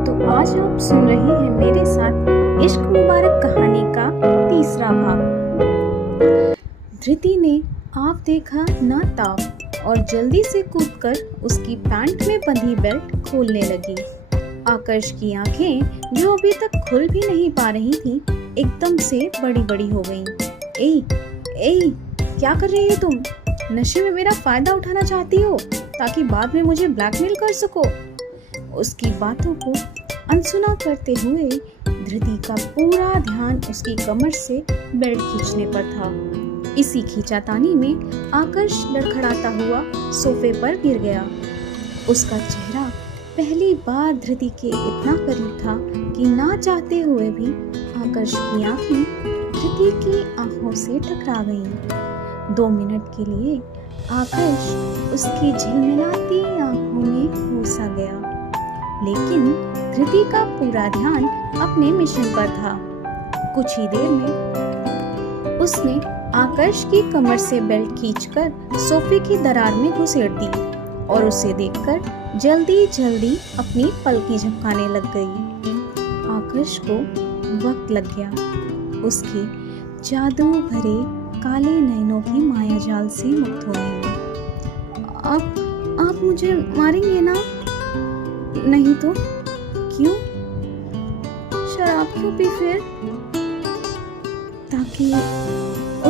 तो आज आप सुन रहे हैं मेरे साथ इश्क मुबारक कहानी का तीसरा भाग। धृति ने आप देखा ना ताप और जल्दी से कूदकर उसकी पैंट में बंधी बेल्ट खोलने लगी। आकर्ष की आंखें जो अभी तक खुल भी नहीं पा रही थी एकदम से बड़ी बड़ी हो गईं। ए क्या कर रही हो तुम? नशे में मेरा फायदा उठाना चाहती हो ताकि बाद में मुझे ब्लैकमेल कर सको? उसकी बातों को अनसुना करते हुए धृति का पूरा ध्यान उसकी कमर से बेल्ट खींचने पर था। इसी खींचातानी में आकर्ष लड़खड़ाता हुआ सोफे पर गिर गया। उसका चेहरा पहली बार धृति के इतना करीब था कि ना चाहते हुए भी आकर्ष की आंखें धृति की आंखों से टकरा गईं। 2 मिनट के लिए आकर्ष उसकी झिलमिलाती आंखों में घुसा गया, लेकिन धृति का पूरा ध्यान अपने मिशन पर था। कुछ ही देर में उसने आकर्ष की कमर से बेल्ट खींचकर सोफे की दरार में घुसेड़ दी और उसे देखकर जल्दी जल्दी अपनी पलकें झपकाने लग गई। आकर्ष को वक्त लग गया उसके जादू भरे काले नैनों की मायाजाल से मुक्त होने में। आप मुझे मारेंगे ना? नहीं तो क्यों? शराब क्यों पी फिर? ताकि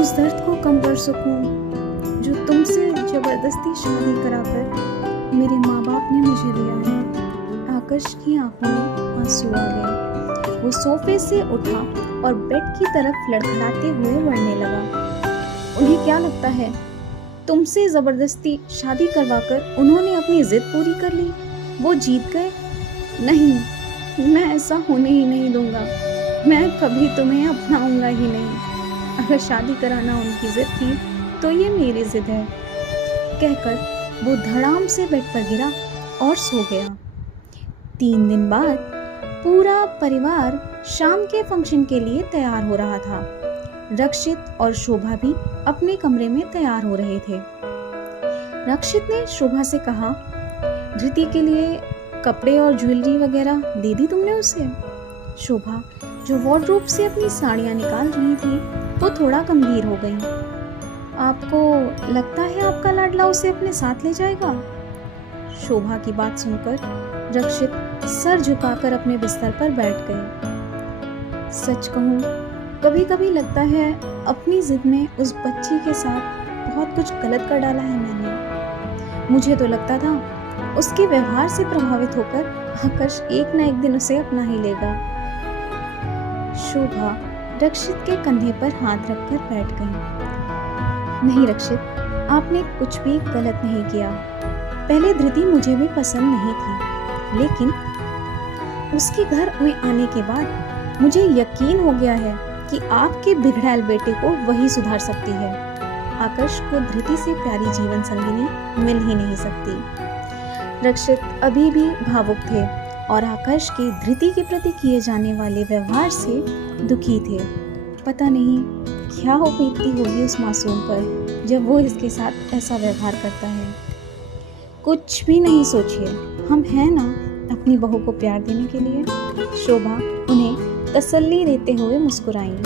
उस दर्द को कम कर सकूं जो तुमसे जबरदस्ती शादी कराकर मेरे माँ बाप ने मुझे दिया है। आकर्ष की आंखों में आंसू आ गए। वो सोफे से उठा और बेड की तरफ लड़खड़ाते हुए बढ़ने लगा। उन्हें क्या लगता है तुमसे जबरदस्ती शादी करवाकर उन्होंने अपनी जिद पूरी कर ली? वो जीत गए? नहीं, मैं ऐसा होने ही नहीं दूंगा। मैं कभी तुम्हें अपनाऊंगा ही नहीं। अगर शादी कराना उनकी जिद थी तो ये मेरी जिद है, कहकर वो धड़ाम से बेड पर गिरा और सो गया। 3 दिन बाद पूरा परिवार शाम के फंक्शन के लिए तैयार हो रहा था। रक्षित और शोभा भी अपने कमरे में तैयार हो रहे थे। रक्षित ने शोभा से कहा, धृति के लिए कपड़े और ज्वेलरी वगैरह दे दी तुमने उसे? शोभा जो वार्डरोब से अपनी साड़ियां निकाल रही थी वो थोड़ा गंभीर हो गई। आपको लगता है आपका लाडला उसे अपने साथ ले जाएगा? शोभा की बात सुनकर रक्षित सर झुकाकर अपने बिस्तर पर बैठ गए। सच कहूँ कभी कभी लगता है अपनी जिद में उस बच्ची के साथ बहुत कुछ गलत कर डाला है मैंने। मुझे तो लगता था उसके व्यवहार से प्रभावित होकर आकर्ष एक न एक दिन उसे अपना ही लेगा। शोभा रक्षित के कंधे पर हाथ रखकर बैठ गई। नहीं रक्षित, आपने कुछ भी गलत नहीं किया। पहले धृति मुझे भी पसंद नहीं थी, लेकिन उसके घर में आने के बाद मुझे यकीन हो गया है कि आपके बिगड़ैल बेटे को वही सुधार सकती है। आकर्ष को धृति से प्यारी जीवन संगिनी मिल ही नहीं सकती। रक्षित अभी भी भावुक थे और आकर्ष के धृति के प्रति किए जाने वाले व्यवहार से दुखी थे। पता नहीं क्या हो बीतती होगी उस मासूम पर जब वो इसके साथ ऐसा व्यवहार करता है। कुछ भी नहीं सोचिए, हम हैं ना अपनी बहू को प्यार देने के लिए। शोभा उन्हें तसल्ली देते हुए मुस्कुराई।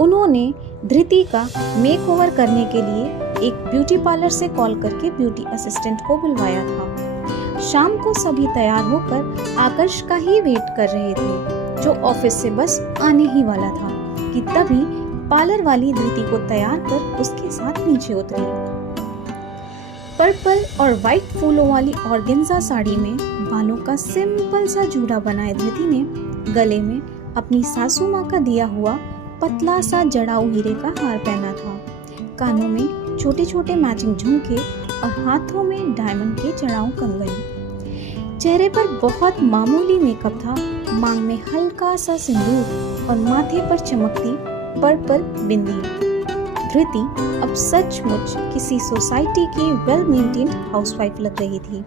उन्होंने धृति का मेकओवर करने के लिए एक ब्यूटी पार्लर से कॉल करके ब्यूटी असिस्टेंट को बुलवाया था। शाम को सभी तैयार होकर आकर्ष का ही वेट कर रहे थे जो ऑफिस से बस आने ही वाला था कि तभी पार्लर वाली धृति को तैयार कर उसके साथ नीचे उतरी। पर्पल और व्हाइट फूलों वाली ऑर्गेन्जा साड़ी में बालों का सिंपल सा जूड़ा बनाए धृति ने गले में अपनी सासू माँ का दिया हुआ पतला सा जड़ाऊ हीरे का हार पहना था। कानों में छोटे छोटे मैचिंग झुमके और हाथों में डायमंड के जड़ाऊ कंगन। चेहरे पर बहुत मामूली मेकअप था। मांग में हल्का सा सिंदूर और माथे पर चमकती पर्पल बिंदी। धृति अब सचमुच किसी सोसाइटी की वेल मेंटेन्ड हाउसवाइफ लग रही थी।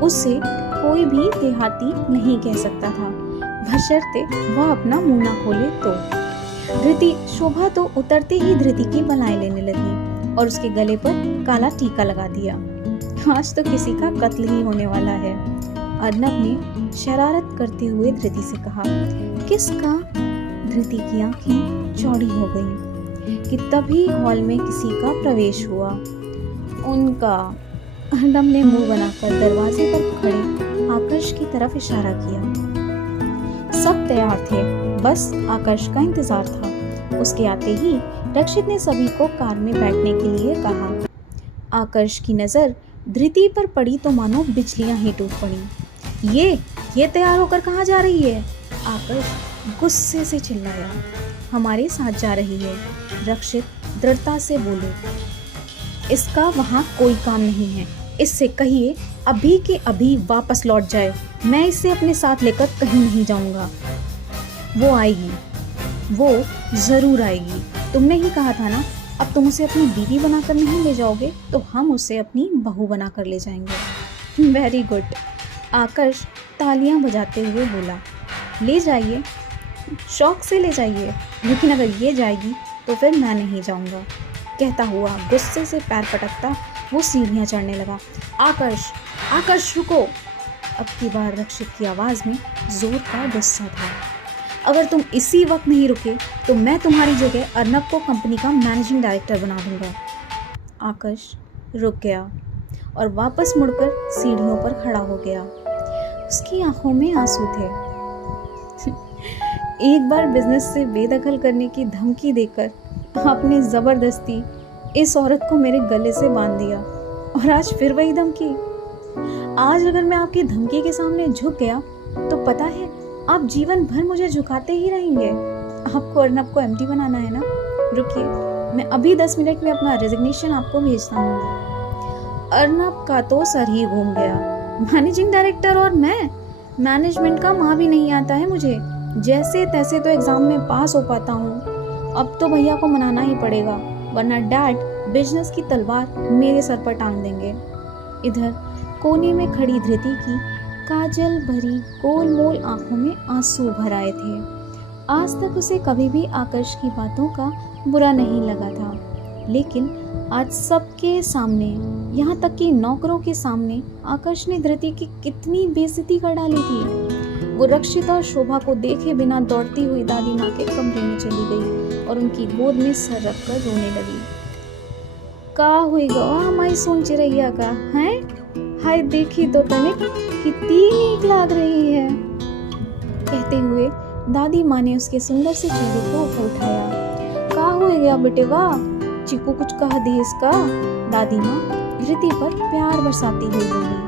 उसे कोई भी देहाती नहीं कह सकता था, बशर्ते वह अपना मुंह ना खोले तो। धृति शोभा तो उतरते ही धृति की बलाएं लेने लगी और उसके गले पर काला टीका लगा दिया। आज तो किसी का कत्ल ही होने वाला है। अर्नब ने शरारत करते हुए धृति से कहा। किसका? धृति की आंखें चौड़ी हो गईं कि तभी हॉल में किसी का प्रवेश हुआ। उनका। अर्नब ने मुंह बनाकर दरवाजे पर खड़े आकर्ष की तरफ इशारा किया। सब तैयार थे, बस आकर्ष का इंतजार था। उसके आते ही रक्षित ने सभी को कार में बैठने के लिए कहा। आकर्ष की नजर धृति पर पड़ी तो मानो बिजलियां ही टूट पड़ी। ये तैयार होकर कहाँ जा रही है? आकर्ष गुस्से से चिल्लाया। हमारे साथ जा रही है, रक्षित दृढ़ता से बोले। इसका वहाँ कोई काम नहीं है, इससे कहिए अभी के अभी वापस लौट जाए। मैं इसे अपने साथ लेकर कहीं नहीं जाऊंगा। वो आएगी, वो जरूर आएगी। तुमने ही कहा था ना, अब तुम उसे अपनी बीवी बनाकर नहीं ले जाओगे तो हम उसे अपनी बहू बनाकर ले जाएंगे। वेरी गुड, आकर्ष तालियां बजाते हुए बोला। ले जाइए, शौक से ले जाइए, लेकिन अगर ये जाएगी तो फिर मैं नहीं जाऊंगा। कहता हुआ गुस्से से पैर पटकता वो सीढ़ियां चढ़ने लगा। आकर्ष, आकर्ष रुको! अब की बार रक्षित की आवाज़ में जोर का गुस्सा था। अगर तुम इसी वक्त नहीं रुके तो मैं तुम्हारी जगह अर्नब को कंपनी का मैनेजिंग डायरेक्टर बना दूंगा। आकर्ष रुक गया और वापस मुड़कर सीढ़ियों पर खड़ा हो गया। उसकी आंखों में आंसू थे। एक बार बिजनेस से बेदखल करने की धमकी देकर आपने जबरदस्ती इस औरत को मेरे गले से बांध दिया और आज फिर वही धमकी। आज अगर मैं आपकी धमकी के सामने झुक गया तो पता है आप जीवन भर मुझे झुकाते ही रहेंगे। आपको अर्नब को एमडी बनाना है ना? रुकिए, मैं अभी 10 मिनट में अपना रेजिग्नेशन आपको भेजता हूँ। अर्नब का तो सर ही घूम गया। मैनेजिंग डायरेक्टर और मैं? मैनेजमेंट का माँ भी नहीं आता है मुझे। जैसे तैसे तो एग्जाम में पास हो पाता हूँ। अब तो भैया को मनाना ही पड़ेगा, वरना डैड बिजनेस की तलवार मेरे सर पर टांग देंगे। इधर कोने में खड़ी धृति की काजल भरी गोलमोल आंखों में आंसू भर आए थे। आज तक उसे कभी भी आकर्ष की बातों का बुरा नहीं लगा था, लेकिन आज सबके सामने, यहाँ तक कि नौकरों के सामने, आकर्ष ने धृति की कितनी बेइज्जती कर डाली थी। वो रक्षित और शोभा को देखे बिना दौड़ती हुई दादी माँ के कमरे में चली गई और उनकी गोद में सर रखकर रोने लगी। का हुईगा हमारी सोन चिरैया का है? हाय देखी तो तनिक कितनी नीक लाग रही है। कहते हुए दादी माँ ने उसके सुंदर से चेहरे को ऊपर उठाया। का हो गया बेटे? वाह, चिकू कुछ कहा दी इसका? दादी माँ धृति पर प्यार बरसाती हुई बोली।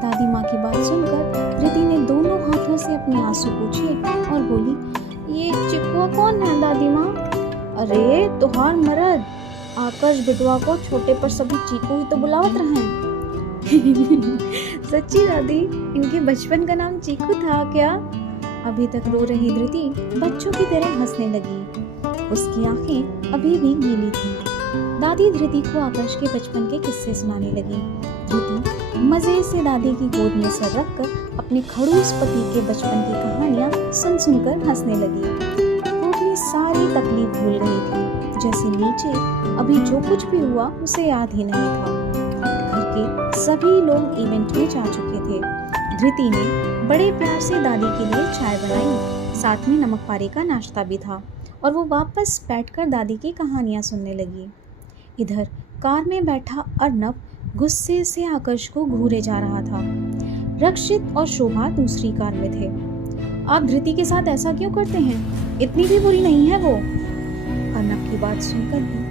दादी माँ की बात सुनकर धृति ने दोनों हाथों से अपने आंसू पोंछे और बोली, ये चिकुआ कौन है दादी माँ? अरे तुहार मरद आकर्ष बिटवा को छोटे पर सभी चीकू ही तो बुलावत रहे। सच्ची दादी, इनके बचपन का नाम चीकू था क्या? अभी तक रो रही धृति बच्चों की तरह हंसने लगी। उसकी आंखें अभी भी गीली थी। दादी धृति को आकर्ष के बचपन के किस्से सुनाने लगी। धृति मजे से दादी की गोद में सर रखकर अपने खड़ूस पति के बचपन की कहानियां सुन सुनकर हंसने लगी। वो अपनी सारी तकलीफ भूल गई थी, जैसे नीचे अभी जो कुछ भी हुआ उसे याद ही नहीं था। घर के सभी लोग इवेंट में जा चुके थे। धृति ने बड़े प्यार से दादी के लिए चाय बनाई, साथ में नमक पारे का नाश्ता भी था और वो वापस बैठकर दादी की कहानियां सुनने लगी। इधर कार में बैठा अर्नब गुस्से से आकर्ष को घूरे जा रहा था। रक्षित और शोभा दूसरी कार में थे। आप धृति के साथ ऐसा क्यों करते हैं? इतनी भी बुरी नहीं है वो। अर्नब की बात सुनकर भी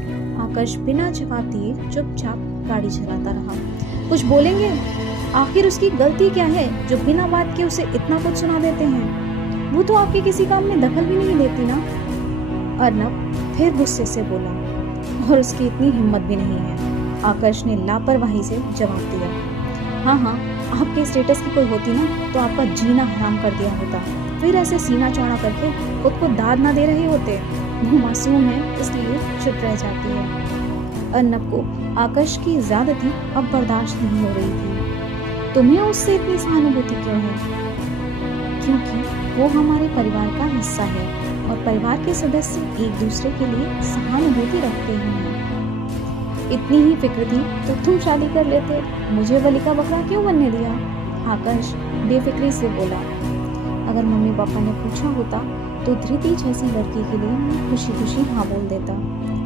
आकर्ष बिना जवाब दिए चुपचाप गाड़ी चलाता रहा। कुछ बोलेंगे? आखिर उसकी गलती क्या है जो बिना बात के उसे इतना कुछ सुना देते हैं? वो तो आपके किसी काम में दखल भी नहीं देती ना। अर्नब फिर गुस्से से बोला, और उसकी इतनी हिम्मत भी नहीं है। आकर्ष ने लापरवाही से जवाब दिया। हाँ, आपके स्टेटस की कोई होती ना तो आपका जीना हराम कर दिया होता। फिर ऐसे सीना चौड़ा करके खुद को दाद ना दे रहे होते। वो मासूम है इसलिए चुप रह जाती है। अर्नब को आकर्ष की ज्यादती अब बर्दाश्त नहीं हो रही थी। तुम्हें उससे इतनी सहानुभूति क्यों है? क्योंकि वो हमारे परिवार का हिस्सा है और परिवार के सदस्य एक दूसरे के लिए सहानुभूति रखते हैं। इतनी ही फिक्र थी तो तुम शादी कर लेते, मुझे बलि का बकरा क्यों बनने दिया? आकर्ष बेफिक्री से बोला। अगर मम्मी पापा ने पूछा होता तो धृति जैसी लड़की के लिए मैं खुशी खुशी हाँ बोल देता।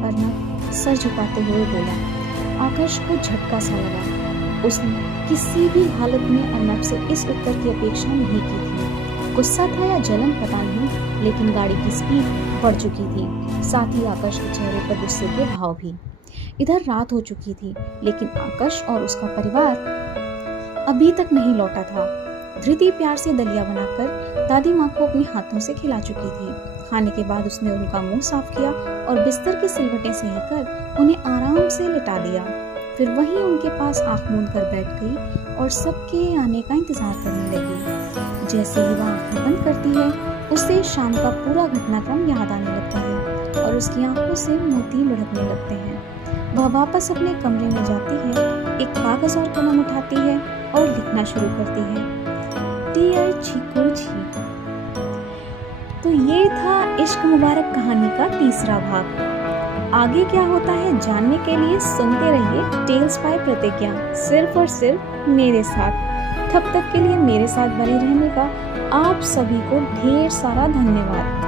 अर्नब सर झुकाते हुए बोला। आकाश को झटका सा लगा। उसने किसी भी हालत में अर्नब से इस उत्तर की अपेक्षा नहीं की थी। गुस्सा था या जलन पता नहीं, लेकिन गाड़ी की स्पीड बढ़ चुकी थी, साथ ही आकाश के चेहरे पर गुस्से के भाव भी। इधर रात हो चुकी थी, लेकिन आकाश और उसका परिवार अभी तक नहीं लौटा था। धृति प्यार से दलिया बनाकर दादी माँ को अपने हाथों से खिला चुकी थी। खाने के बाद उसने उनका मुंह साफ किया और बिस्तर की सिलवटें सही कर उन्हें आराम से लिटा दिया। फिर वहीं उनके पास आंख मूंद कर बैठ गई और सबके आने का इंतजार करने लगी। जैसे ही वह आंखें बंद करती है, उसे शाम का पूरा घटनाक्रम याद आने लगता है और उसकी आंखों से मोती लुढ़कने लगते हैं। वह वापस अपने कमरे में जाती है, एक कागज और कलम उठाती है और लिखना शुरू करती है। डियर चीकू जी। तो ये था इश्क मुबारक कहानी का तीसरा भाग। आगे क्या होता है जानने के लिए सुनते रहिए टेल्स बाय प्रतिज्ञा, सिर्फ और सिर्फ मेरे साथ। तब तक के लिए मेरे साथ बने रहने का आप सभी को ढेर सारा धन्यवाद।